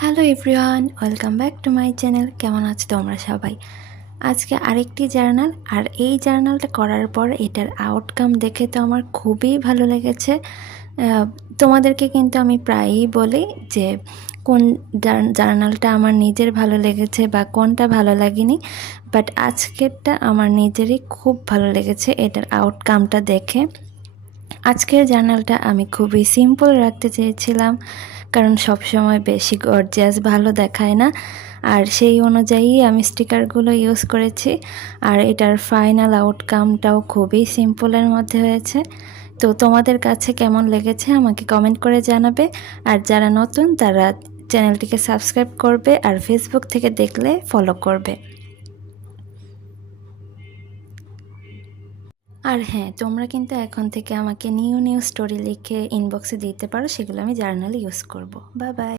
Hello everyone, welcome back to my channel. কেমন আছো তোমরা সবাই? আজকে আরেকটি জার্নাল, আর এই জার্নালটা করার পর এটার আউটকাম দেখে তো আমার খুবই ভালো লেগেছে। তোমাদেরকে কিন্তু আমি প্রায়ই বলি যে কোন জার্নালটা আমার নিজের ভালো লেগেছে বা কোনটা ভালো লাগেনি, বাট আজকেরটা আমার নিজেরই খুব ভালো লেগেছে এটার আউটকামটা দেখে। আজকের জার্নালটা আমি খুবই সিম্পল রাখতে চেয়েছিলাম, কারণ সবসময় বেশি গর্জিয়াস ভালো দেখায় না, আর সেই অনুযায়ী আমি স্টিকারগুলো ইউজ করেছি। আর এটার ফাইনাল আউটকামটাও খুবই সিম্পলের মধ্যে হয়েছে। তো তোমাদের কাছে কেমন লেগেছে আমাকে কমেন্ট করে জানাবে। আর যারা নতুন তারা চ্যানেলটিকে সাবস্ক্রাইব করবে, আর ফেসবুক থেকে দেখলে ফলো করবে। আর হ্যাঁ, তোমরা কিন্তু এখন থেকে আমাকে নিউ স্টোরি লিখে ইনবক্সে দিতে পারো, সেগুলো আমি জার্নালে ইউজ করব। Bye bye.